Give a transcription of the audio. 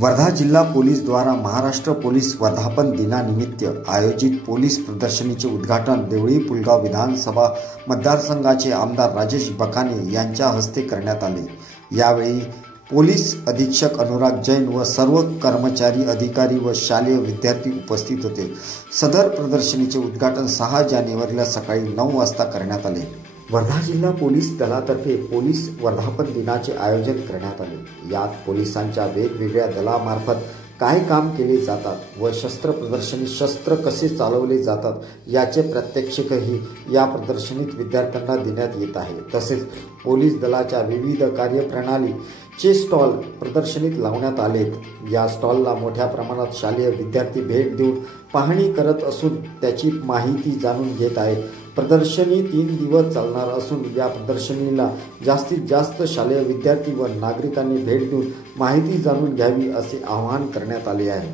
वर्धा जिल्हा पोलीस द्वारा महाराष्ट्र पोलीस वर्धापन दिनानिमित्त आयोजित पोलीस प्रदर्शनीचे उद्घाटन देवळी पुलगाव विधानसभा मतदारसंघाचे आमदार राजेश बकाने यांच्या हस्ते करण्यात आले। यावेळी पोलीस अधीक्षक अनुराग जैन व सर्व कर्मचारी अधिकारी व शालेय विद्यार्थी उपस्थित होते। सदर प्रदर्शनीचे उद्घाटन 6 जानेवारीला सकाळी 9 वाजता करण्यात आले। वर्धा जिल्हा पोलीस दलातर्फे पोलीस वर्धापन दिनाचे आयोजन करण्यात आले। यात पोलिसांच्या वेगवेगळ्या दलामार्फत काय काम केले जातात व शस्त्र प्रदर्शनी शस्त्र कसे चालवले जातात याचे प्रात्यक्षिकही या प्रदर्शनीत विद्यार्थ्यांना देण्यात येत आहे। तसेच पोलीस दलाच्या विविध कार्यप्रणालीचे स्टॉल प्रदर्शनीत लावण्यात आलेत। या स्टॉलला मोठ्या प्रमाणात शालेय विद्यार्थी भेट देऊन पाहणी करत असून त्याची माहिती जाणून घेत आहेत। प्रदर्शनी 3 दिवस चालणार असून या प्रदर्शनीला जास्तीत जास्त शालेय विद्यार्थी व नागरिकांनी भेट देऊन माहिती जाणून घ्यावी असे आवाहन करण्यात आले आहे।